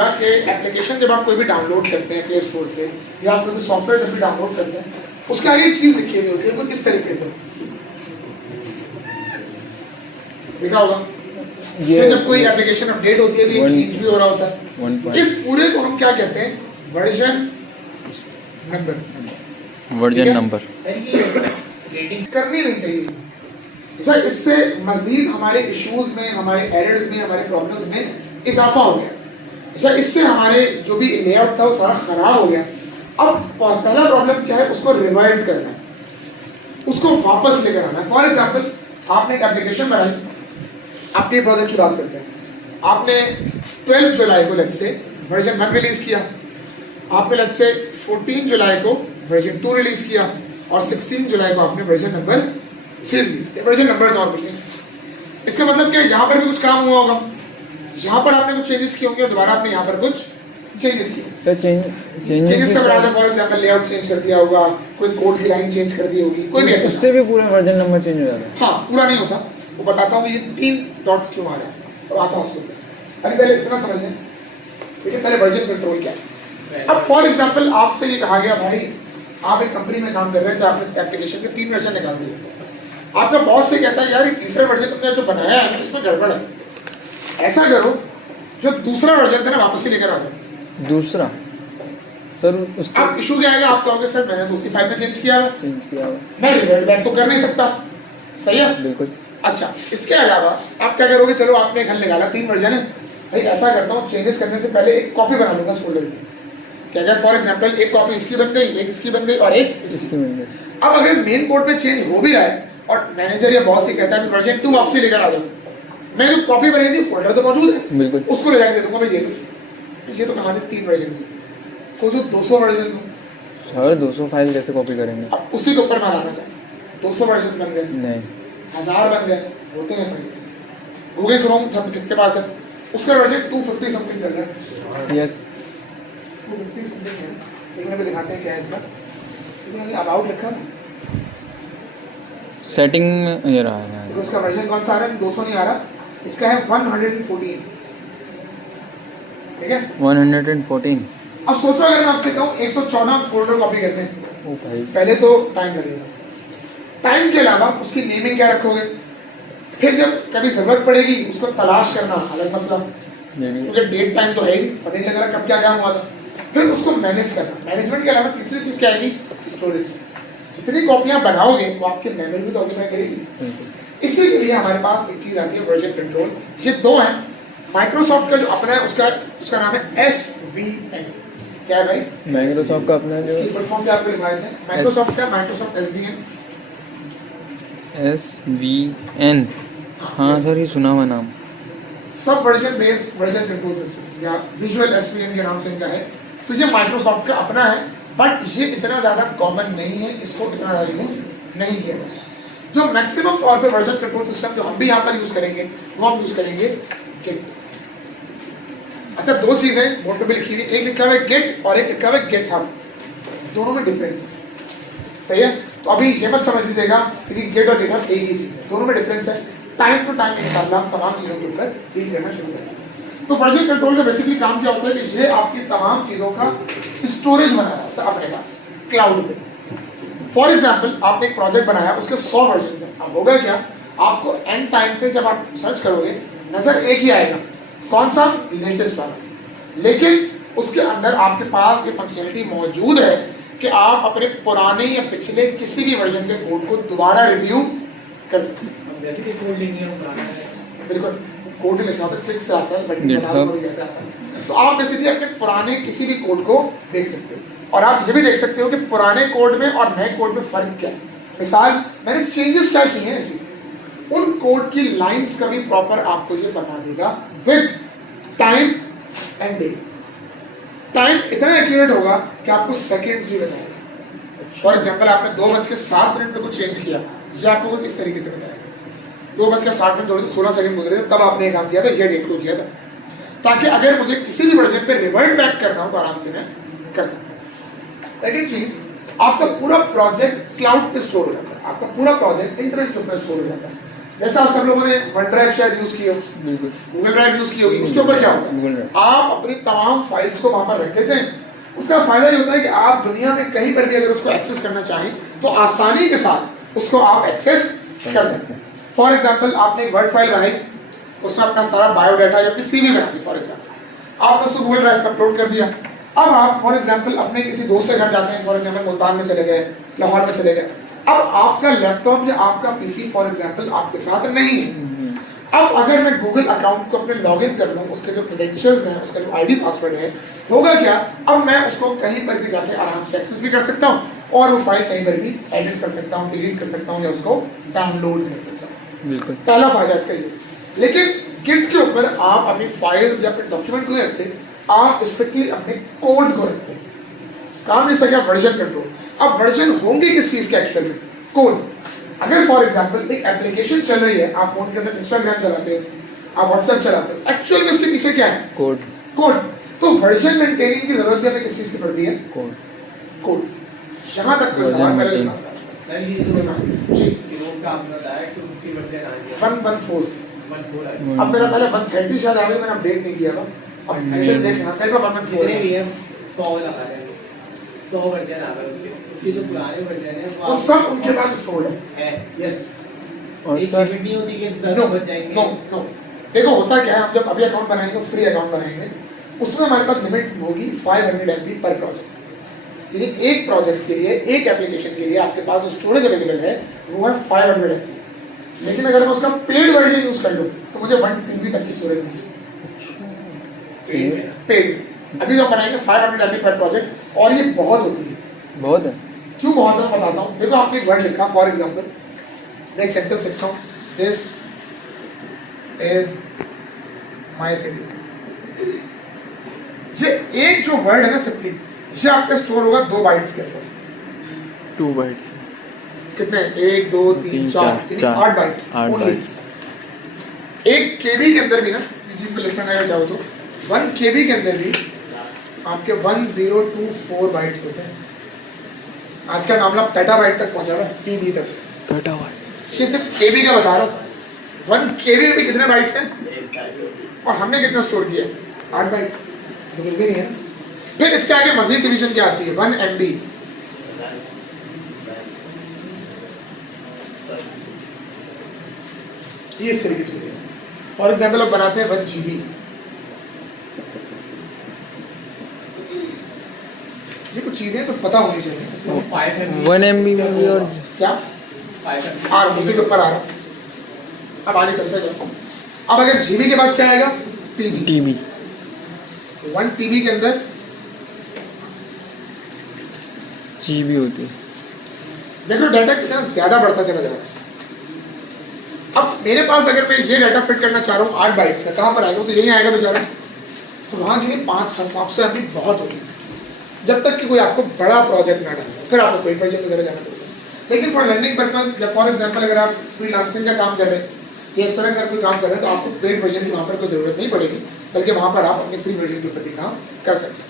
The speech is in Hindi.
होगा कि एप्लीकेशन जब आप कोई भी डाउनलोड करते हैं प्ले स्टोर से या आप कोई सॉफ्टवेयर जब भी डाउनलोड करते हैं उसके आगे एक चीज़ लिखी हुई होती है, वो किस तरीके से देखा होगा ये जब कोई एप्लीकेशन अपडेट होती है तो ये चेंज भी हो रहा होता है। इस पूरे को हम क्या कहते हैं, वर्जन नंबर। वर्जन नंबर करनी नहीं चाहिए सर, इससे मजीद हमारे इश्यूज में, हमारे एरर्स में, हमारे प्रॉब्लम्स में इजाफा हो गया सर। इससे हमारे जो भी लेआउट था वो सारा खराब हो गया। अब पहला प्रॉब्लम क्या है, उसको रिवाइट करना है, उसको वापस लेकर आना है। फॉर एग्जाम्पल आपने एक एप्लीकेशन बनाई, आपके प्रोजेक्ट की बात करते हैं, आपने 12 जुलाई को लेट्स से वर्जन 1 रिलीज किया, आपने लेट्स से 14 जुलाई को वर्जन 2 रिलीज किया और 16 जुलाई को आपने वर्जन नंबर 3 रिलीज किया। वर्जन नंबर्स और कुछ नहीं। इसका मतलब क्या है, यहाँ पर भी कुछ काम हुआ होगा, यहाँ पर आपने कुछ चेंजेस किए होंगे और दोबारा आपने यहाँ पर कुछ चेंजेस किए। चेंजेस का बराबर फॉर एग्जांपल लेआउट चेंज कर दिया होगा, कोई कोड की लाइन चेंज कर दी होगी, कोई भी ऐसा। उससे भी पूरा वर्जन नंबर चेंज हो जाता है। हाँ, पूरा नहीं होता। वो बताता हूँ ये 3 डॉट्स क्यों आ रहे हैं और आता हूँ उसको। अभी पहले इतना समझ लें, ठीक है, पहले वर्जन कंट्रोल क्या है। अब फॉर एग्जांपल आपसे ये कहा गया भाई आप एक कंपनी में काम कर रहे हैं तो आपने एप्लीकेशन के 3 वर्जन निकाल दिए। आपका बॉस से कहता है यार ये तीसरा वर्जन तुमने जो बनाया है उसमें गड़बड़ है, ऐसा करो जो दूसरा वर्जन था ना वापस ही लेकर आ जाओ। दूसरा सर उसका अब इशू क्या आएगा, आप कहोगे सर मैंने तो उसी फाइल में चेंज किया है, हुआ मैं रिवर्ट बैक तो कर नहीं सकता। सही है, बिल्कुल। अच्छा, इसके अलावा आप क्या करोगे, चलो आपने घर निकाला 3 वर्जन है भाई, ऐसा करता हूँ चेंजेस करने से पहले एक कॉपी बना लूंगा इस फोल्डर की। क्या क्या फॉर एग्जांपल एक कॉपी इसकी बन गई, एक इसकी बन गई और एक इसकी। अब अगर मेन कोड पे चेंज हो भी रहा है और मैनेजर या बॉस ही कहता है वर्जन 2 वापसी लेकर आ जाओ, मैं जो कॉपी बनाई थी फोल्डर तो मौजूद है, बिल्कुल उसको ले जाकर दे दूंगा भाई ये तो कहा थी 3 वर्जन की, सोचो 200 वर्जन दो सर 200 फाइल कैसे कॉपी करेंगे। अब उसी के ऊपर मैं लाना चाहता हूँ 200 वर्जन बन गए, नहीं 1000 बन गए, होते हैं फ्रेंड्स। गूगल क्रोम किसके पास है, उसका वर्जन 250 समथिंग चल रहा है। यस 250 समथिंग है, एक मिनट में दिखाते हैं क्या है इसका। अबाउट लिखा है, सेटिंग में ये रहा है। तो उसका वर्जन कौन सा आ रहा है, 200 नहीं आ रहा, इसका है 114। ठीक है 114। अब सोचो अगर मैं आपसे कहूँ 114 फोल्डर कॉपी करते हैं, ओ भाई पहले तो टाइम लगेगा, टाइम के अलावा उसकी नेमिंग क्या रखोगे, फिर जब कभी जरूरत पड़ेगी उसको तलाश करना अलग मसला, क्योंकि डेट टाइम तो है ही, पता नहीं लग रहा कब क्या काम हुआ था। फिर उसको मैनेज करना, मैनेजमेंट के अलावा तीसरी चीज क्या आएगी, स्टोरेज। जितनी कॉपियां बनाओगे वो आपके मेमोरी भी तो ऑक्यूपाई करेगी। इसी के लिए हमारे पास एक चीज आती है वर्जन कंट्रोल। ये 2 है, माइक्रोसॉफ्ट का जो अपना है उसका नाम है SVN। क्या है भाई, माइक्रोसॉफ्ट का अपना जो इसकी फुल फॉर्म क्या आपको लिखवाए थे, माइक्रोसॉफ्ट का माइक्रोसॉफ्ट SVN। SVN, हाँ सर ये सुना हुआ नाम। सब version based version control system या विजुअल SVN के नाम से इनका है। तो ये माइक्रोसॉफ्ट का अपना है, बट ये इतना ज़्यादा कॉमन नहीं है, इसको इतना ज़्यादा यूज नहीं किया जाता। जो मैक्सिमम तौर पे वर्जन कंट्रोल सिस्टम जो हम भी यहाँ पर यूज़ करेंगे वो हम यूज़ करेंगे गिट। अच्छा, 2 चीज़ें बोर्ड पे लिखी हुई, एक लिखा हुआ है गिट और एक लिखा हुआ है गिटहब, दोनों में डिफरेंस है। सही है, तो अभी ये मत समझ लीजिएगा कि गिट और गिटहब एक ही चीज़ है, दोनों में डिफरेंस है। टाइम टू टाइम इंशाल्लाह तमाम चीज़ों के ऊपर डील करना शुरू करेंगे। तो वर्जन कंट्रोल का बेसिकली काम क्या होता है कि ये आपकी तमाम चीज़ों का स्टोरेज बनाया होता है अपने पास क्लाउड पे। फॉर एग्जाम्पल आपने एक प्रोजेक्ट बनाया, उसके 100 वर्जन है, अब होगा क्या, आपको एंड टाइम पे जब आप सर्च करोगे नजर एक ही आएगा, कौन सा, लेटेस्ट वाला, लेकिन उसके अंदर आपके पास ये फंक्शनलिटी मौजूद है कि आप अपने पुराने या पिछले किसी भी वर्जन के कोड को दोबारा रिव्यू कर सकते हैं। बिल्कुल, कोड लिखना होता है, ट्रिक से आता है, बट कैसे आता है। तो आप बेसिकली अपने पुराने किसी भी कोड को देख सकते हो, और आप ये भी देख सकते हो कि पुराने कोड में और नए कोड में फर्क क्या है। मिसाल मैंने चेंजेस क्या किए हैं ऐसे, उन कोड की लाइंस का भी प्रॉपर आपको ये बता देगा with time and date. Time इतना एक्यूरेट होगा कि आपको सेकेंड्स भी बताएगा। फॉर एग्जाम्पल आपने 2:07 पे कुछ चेंज किया, ये आपको किस तरीके से बताएगा, 2:60 थोड़े 16 सेकंड गुजरे थे तब आपने ये काम किया था, ये डेट को किया था, ताकि अगर मुझे किसी भी वर्जन पे रिवर्ट बैक करना हो तो आराम से मैं कर सकता हूँ। सेकेंड चीज, आपका पूरा प्रोजेक्ट क्लाउड पे स्टोर हो जाता है, आपका पूरा प्रोजेक्ट इंटरनेट के ऊपर स्टोर हो जाता है। जैसे आप सब लोगों ने वन ड्राइव शायद यूज की हो, बिल्कुल गूगल ड्राइव यूज की होगी, उसके ऊपर क्या होता Google है Drive। आप अपनी तमाम फाइल्स को वहां पर रख देते हैं। उसका फायदा ये होता है कि आप दुनिया में कहीं पर भी अगर उसको एक्सेस करना चाहें तो आसानी के साथ उसको आप एक्सेस कर सकते हैं। फॉर एग्जाम्पल आपने एक वर्ड फाइल बनाई, उसमें अपना सारा बायोडाटा या अपनी सीवी बना दी फॉर एग्जाम्पल, आपने उसको गूगल ड्राइव पर अपलोड कर दिया। अब आप फॉर एग्जाम्पल अपने किसी दोस्त के घर जाते हैं, फॉर एग्जाम्पल मुल्तान में चले गए, लाहौर में चले गए, अब आपका लैपटॉप या आपका पीसी फॉर एग्जाम्पल आपके साथ नहीं है। अब अगर मैं गूगल अकाउंट को अपने लॉगिन कर लूँ, उसके जो क्रेडेंशियल्स हैं, उसका जो आईडी पासवर्ड है, होगा क्या, अब मैं उसको कहीं पर भी जाके आराम से एक्सेस भी कर सकता हूँ और वो फाइल कहीं पर भी एडिट कर सकता हूँ, डिलीट कर सकता हूँ या उसको डाउनलोड कर सकता हूँ। बिल्कुल पहला फायदा इसका ये। लेकिन गिट के ऊपर आप अपनी फाइल्स या अपने डॉक्यूमेंट को नहीं रखते, आप स्ट्रिक्टली अपने कोड को रखते हैं। काम जैसा क्या वर्जन कंट्रोल। अब वर्जन होंगे किस चीज के एक्चुअल में, कोड। अगर फॉर एग्जांपल एक एप्लीकेशन चल रही है, आप फोन के अंदर इंस्टाग्राम चलाते हो, आप व्हाट्सएप चलाते हो, एक्चुअल में इसके पीछे क्या है, कोड कोड। तो वर्जन मेंटेनिंग की जरूरत भी हमें किस चीज की पड़ती है, कोड कोड। यहाँ तक कोई Version सवाल पहले maintain। सर ये जो जी यूरोप का आपने बताया कि उसकी वर्जन आ गया 114। 1.4 आ गया। अब मेरा पहले 130 शायद आ गई, मैंने अपडेट नहीं किया था। अब डिटेल्स देखना मेरे पास 114 जितने है। भी है 100 लगा लेंगे, 100 वर्जन आ गए उसके जो पुराने वर्जन है वो सब उनके पास स्टोर्ड है। है। यस। और एक सर लिमिट नहीं होती कि 10 नो बच जाएंगे। नो नो, देखो होता क्या है, हम जब अभी अकाउंट बनाएंगे, फ्री अकाउंट बनाएंगे, उसमें हमारे पास लिमिट होगी 500 MB पर प्रोजेक्ट। यानी एक प्रोजेक्ट के लिए, एक एप्लीकेशन के लिए आपके पास जो स्टोरेज अवेलेबल है वो है 500 MB। लेकिन अगर मैं उसका पेड वर्जन यूज कर लूँ तो मुझे 1 TB तक की स्टोरेज मिलेगी। पेड अभी जो बनाएंगे 500 MB पर प्रोजेक्ट, और ये बहुत होती है। बहुत है क्यों बहुत है मैं बताता हूँ। देखो आपने एक वर्ड लिखा, फॉर एग्जाम्पल मैं एक सेंटेंस लिखता हूँ, दिस इज माई सिटी। ये एक जो वर्ड है ना सिंपली, ये आपका स्टोर होगा 2 बाइट्स के अंदर। 2 बाइट्स कितने, 1 2 3 4 8 बाइट्स। 8 only। बाइट्स। 1 KB के अंदर भी ना, ये चीज पे लिखना है चाहो तो 1 KB के अंदर भी आपके 1024 बाइट्स होते हैं। आज का मामला पेटाबाइट तक पहुंचा हुआ है, TB तक। पेटाबाइट ये सिर्फ KB का बता रहा हूँ। 1 KB में भी कितने बाइट्स हैं, और हमने कितना स्टोर किया है, 8 बाइट्स। तो कुछ भी नहीं है। फिर इसके आगे मजीद डिवीजन क्या आती है, 1 MB। ये इस तरीके से फॉर एग्जाम्पल अब बनाते हैं 1 GB। ये कुछ चीजें तो पता होनी चाहिए इसमें। 5 MB 1 MB में भी और क्या 5 MB आ रहा हूँ, उसी के ऊपर आ रहा हूँ। अब आगे चलते जाओ। अब अगर GB के बाद क्या आएगा, TB। TB 1 TB के अंदर GB होती है। देखो डाटा कितना ज्यादा बढ़ता चला जा रहा है। अब मेरे पास अगर मैं ये डाटा फिट करना चाह रहा हूँ 8 बाइट्स का, कहाँ पर आएगा, वो तो यही आएगा बेचारा। तो वहाँ के लिए 500 MB बहुत होगी, जब तक कि कोई आपको बड़ा प्रोजेक्ट ना डाले, फिर आपको पेड वर्जन की तरह जाना पड़ेगा। लेकिन फॉर लर्निंग पर्पज या फॉर एग्जाम्पल अगर आप फ्रीलांसिंग का काम कर रहे हैं या इस तरह का कोई काम कर रहे हैं, तो आपको पेड वर्जन की वहाँ पर कोई ज़रूरत नहीं पड़ेगी, बल्कि वहाँ पर आप अपने फ्री वर्जन के ऊपर भी काम कर सकते हैं।